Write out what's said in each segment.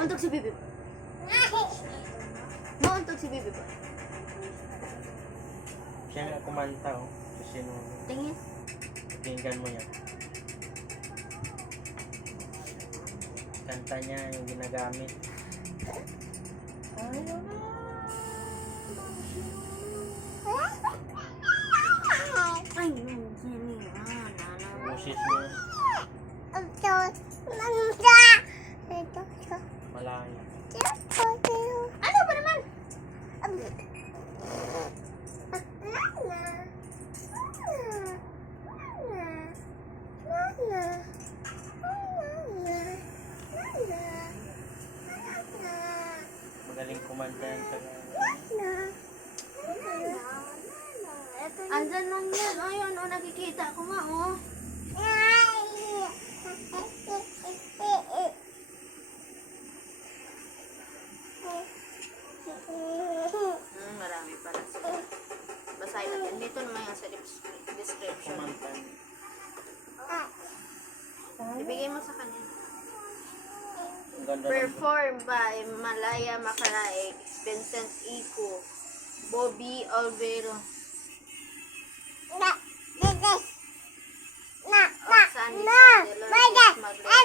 Untog si Bibi ba? Mauntog si Bibi ba? Siya nga kumanta, oh. Kasi nung Tingin. tinggan mo yan. Kanta niya yung ginagamit. Ay, yung Boses mo, malayo. ano ba naman? Magaling kumanta yan sa Andyan lang yan. Ayun, oh, nakikita ko nga, oh. Marami pala. Basahin natin. Dito naman yung sa description. kumanta. Ibigay mo sa kanya. Ang ganda ng Performed by Malaya Macaraig, Vincent Ico, Bobby Alvero, Oxan Dolores Maglet.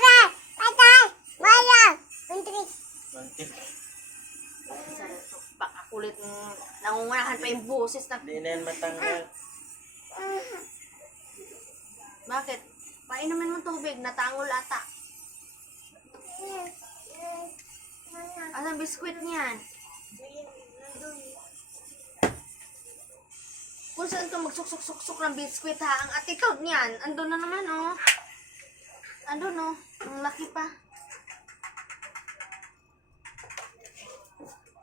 mantik. Pakakulit ng nangungunahan pa yung boses na. Hindi na yan matanggal. Bakit? Painumin mo tubig, natangol ata. Anong biskwit niyan? Kung saan ka magsuksuk-suksuk ng biskwit ha, ang attitude niyan, andun na naman oh. Andun oh, ang laki pa.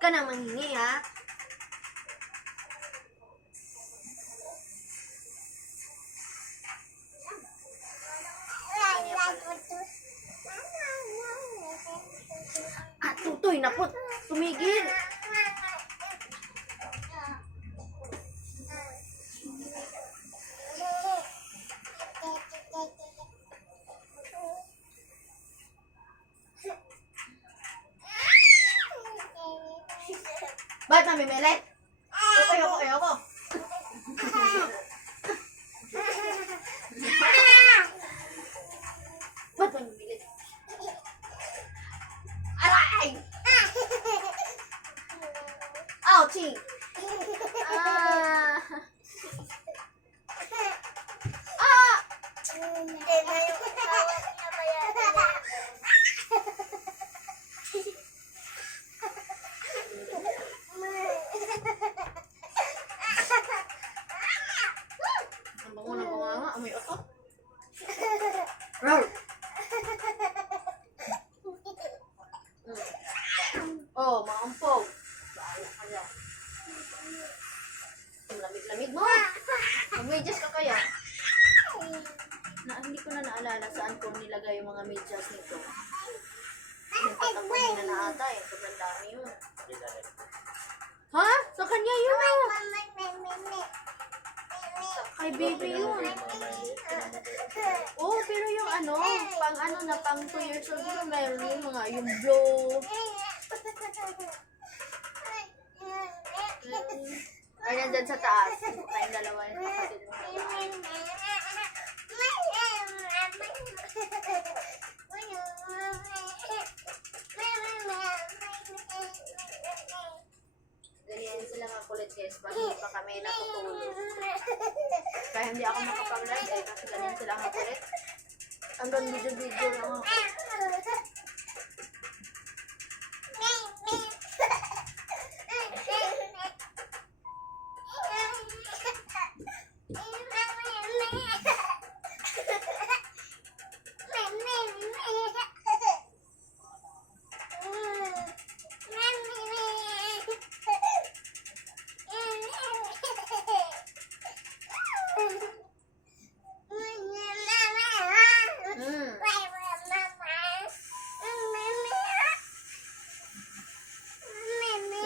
Ka na manghingi ha. Ah, tutoy na po. Tumigil. Ba't namimilit? Ayoko. Ba't namimilit? Aray! Ouchie! Ah! Ah! Ang bango na bunga nga, amoy otot. Roar! Oh, maampog. Baala ka na. Ang lamig-lamig mo. Mag-medyas ka kaya? Hindi ko na naalala saan ko nilagay yung mga medyas nito. Nagpatapunin na ata eh. Sobrang dami yun. Ha? Sa kanya yun. Kay baby yun. Oh, pero yung ano, pang 2 years old yun, meron yung mga, yung blow. Ay, nandyan sa taas. Tayong dalawa yung kapatid mo sa taas. Ganyan sila mga kulit guys, pag hindi pa kami natutulog. Kaya hindi ako makapag-live eh, kasi ganyan sila mga kulit. Hanggang video-video lang ako.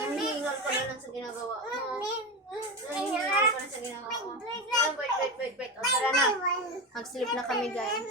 Nangihingal ka na lang sa ginagawa mo. Nangihingal ka na sa ginagawa mo. Wait. O, tara na. Mag-sleep na kami guys.